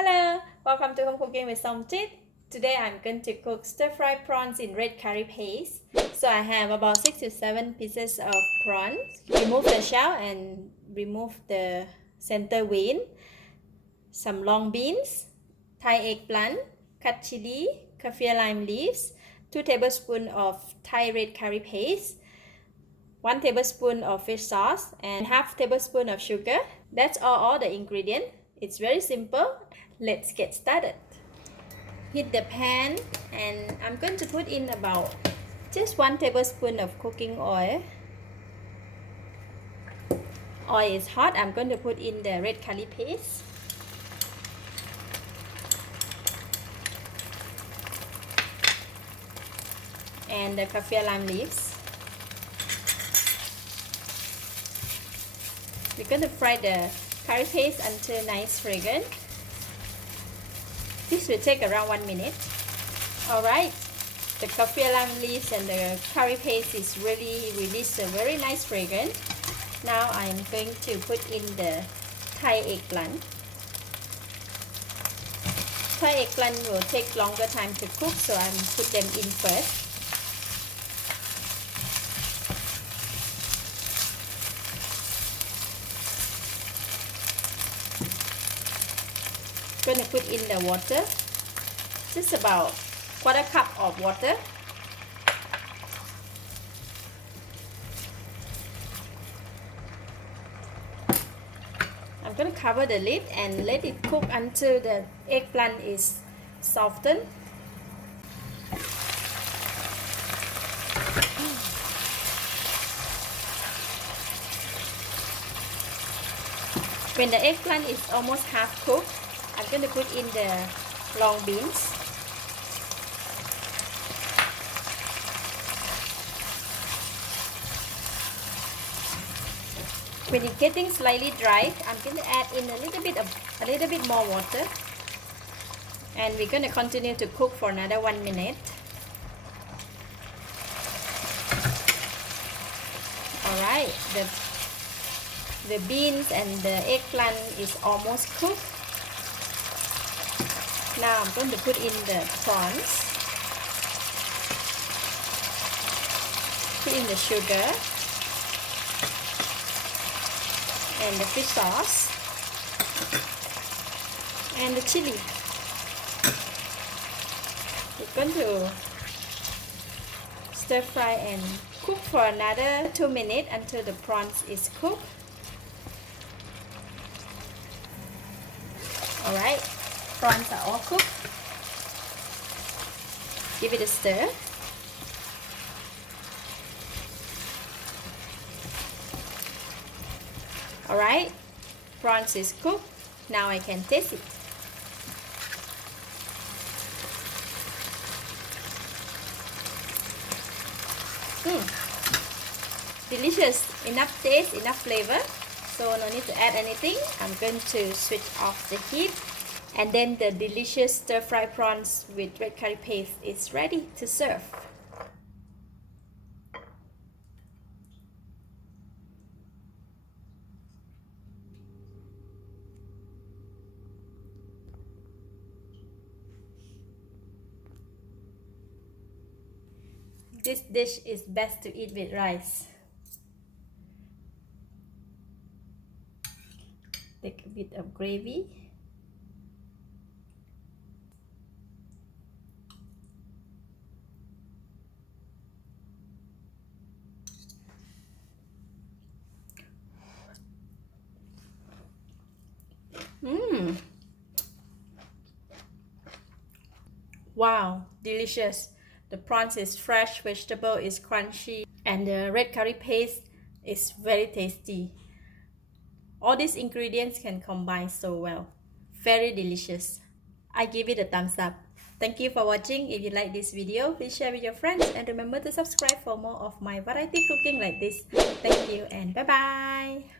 Hello, welcome to Home Cooking with Somjit. Today I'm going to cook stir-fried prawns in red curry paste. So I have about 6 to 7 pieces of prawns. Remove the shell and remove the center vein. Some long beans, Thai eggplant, cut chilli, kaffir lime leaves, 2 tablespoons of Thai red curry paste, 1 tablespoon of fish sauce, and half tablespoon of sugar. That's all the ingredients. It's very simple. Let's get started. Heat the pan and I'm going to put in about just 1 tablespoon of cooking oil. Oil is hot. I'm going to put in the red curry paste. And the kaffir lime leaves. We're going to fry the curry paste until nice fragrant. This will take around 1 minute. Alright, the kaffir lime leaves and the curry paste is really released a very nice fragrance. Now I'm going to put in the Thai eggplant. Thai eggplant will take longer time to cook, so I'm put them in first. Going to put in the water, just about 1/4 cup of water. I'm going to cover the lid and let it cook until the eggplant is softened. When the eggplant is almost half cooked, I'm going to put in the long beans. When it's getting slightly dry, I'm going to add in a little bit more water, and we're going to continue to cook for another 1 minute. All right, the beans and the eggplant is almost cooked. Now I'm going to put in the prawns, put in the sugar and the fish sauce and the chili. We're going to stir fry and cook for another 2 minutes until the prawns is cooked. Alright, prawns are all cooked. Give it a stir. Alright, prawns is cooked. Now I can taste it. Delicious, enough taste, enough flavor. So no need to add anything. I'm going to switch off the heat, and then the delicious stir-fried prawns with red curry paste is ready to serve. This dish is best to eat with rice. Take a bit of gravy. Wow, delicious. The prawns is fresh, vegetable is crunchy, and the red curry paste is very tasty. All these ingredients can combine so well. Very delicious. I give it a thumbs up. Thank you for watching. If you like this video, please share with your friends and remember to subscribe for more of my variety cooking like this. Thank you and bye bye.